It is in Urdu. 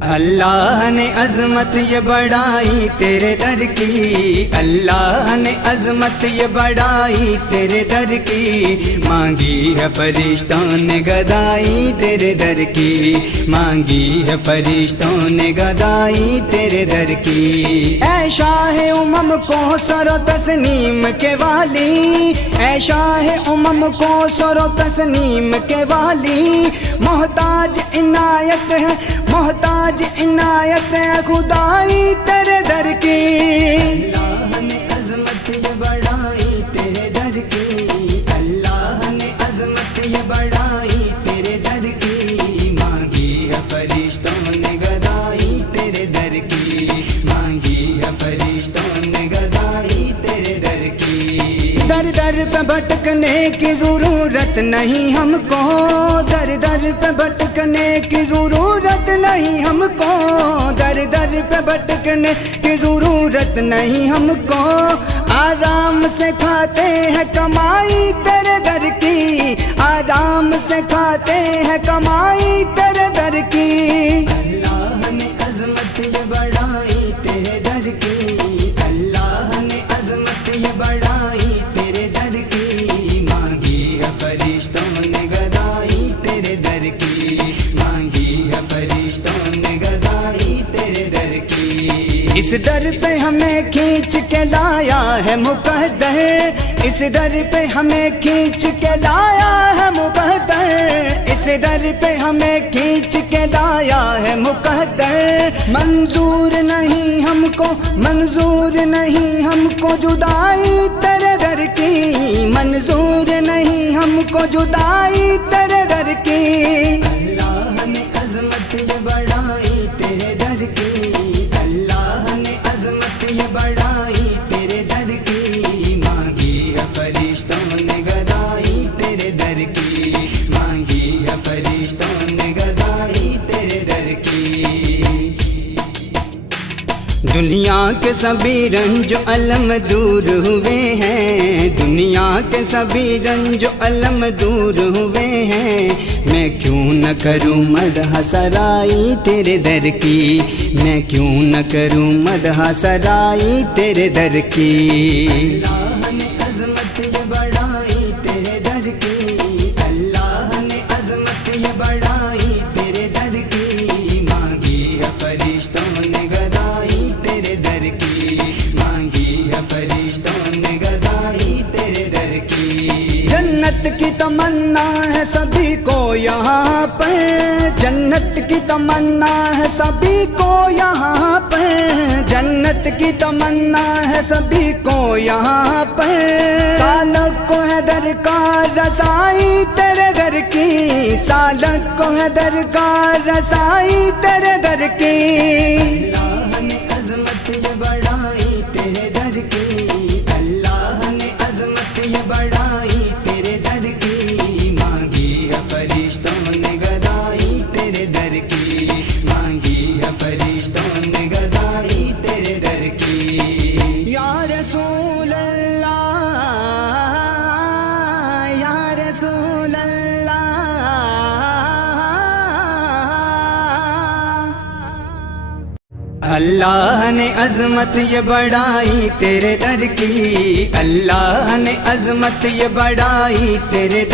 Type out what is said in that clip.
اللہ نے عظمت یہ بڑائی تیرے در کی، اللہ نے عظمت یہ بڑائی تیرے در کی، مانگی ہے فرشتوں نے گدائی تیرے در کی، مانگی ہے فرشتوں نے گدائی تیرے در کی۔ اے شاہ امم کو سر و تسنیم کے والی، اے شاہ امم کو سر و تسنیم کے والی، محتاج عنایت ہے، محتاج عنایت ہے خدائی تیرے در کی۔ اللہ نے عظمت یہ بڑائی تیرے در کی، اللہ نے عظمت یہ بڑائی تیرے در کی، مانگی ہے فرشتوں نے گدائی تیرے در کی، مانگی ہے فرشتوں نے گدائی تیرے در کی۔ در در پہ بھٹکنے کی ضرورت نہیں ہم کو، در در پہ بھٹکنے کی ضرورت نہیں ہم کو، در در پہ بھٹکنے کی ضرورت نہیں ہم کو، آرام سے کھاتے ہیں کمائی تیرے در کی، آرام سے کھاتے ہیں کمائی تیرے در کی۔ اللہ نے عظمت یہ بڑائی تیرے در کی، اللہ نے عظمت یہ بڑائی تیرے در کی، مانگی ہے فرشتوں نے گدائی تیرے در کی، مانگی ہے فرشتوں نے گدائی تیرے در کی۔ اس در پہ ہمیں کھینچ کے لایا ہے مقدر، اس در پہ ہمیں کھینچ کے لایا ہے مقدر، اس در پہ ہمیں کھینچ کے لایا ہے مقدر، منظور نہیں ہم کو، منظور نہیں ہم کو جدائی تیرے در کی، منظور نہیں ہم کو جدائی تیرے در کی۔ اللہ نے عظمت یہ بڑائی تیرے در کی، اللہ نے عظمت یہ بڑائی تیرے در کی، مانگی ہے فرشتوں نے گدائی تیرے در کی، مانگی ہے فرشتوں نے گدائی تیرے در کی۔ دنیا کے سبھی رنج و علم دور ہوئے ہیں، دنیا کے سبھی رنج و علم دور ہوئے ہیں، میں کیوں نہ کروں مدح سرائی تیرے در کی، میں کیوں نہ کروں مدح سرائی تیرے در کی۔ اللہ نے عظمت یہ بڑائی تیرے در کی، اللہ نے عظمت یہ بڑائی تیرے در کی، مانگی ہے فرشتوں نے گدائی تیرے در کی، مانگی ہے فرشتوں نے گدائی تیرے در کی۔ جنت کی تمنا ہے سبھی کو یہاں پر، جنت کی تمنا ہے سبھی کو یہاں پر، جنت کی تمنا ہے سبھی کو یہاں پر، سالک کو ہے درکار رسائی تیرے در کی، سالک کو ہے درکار رسائی تیرے در کی۔ اللہ نے عظمت یہ بڑائی تیرے در کی، اللہ نے عظمت یہ بڑائی تیرے در کی، مانگی ہے فرشتوں نے گدائی تیرے در کی، مانگی ہے فرشتوں نے گدائی تیرے در کی۔ یا رسول اللہ، یا رسول اللہ، اللہ نے عظمت یہ بڑائی تیرے در کی، اللہ نے عظمت یہ بڑائی تیرے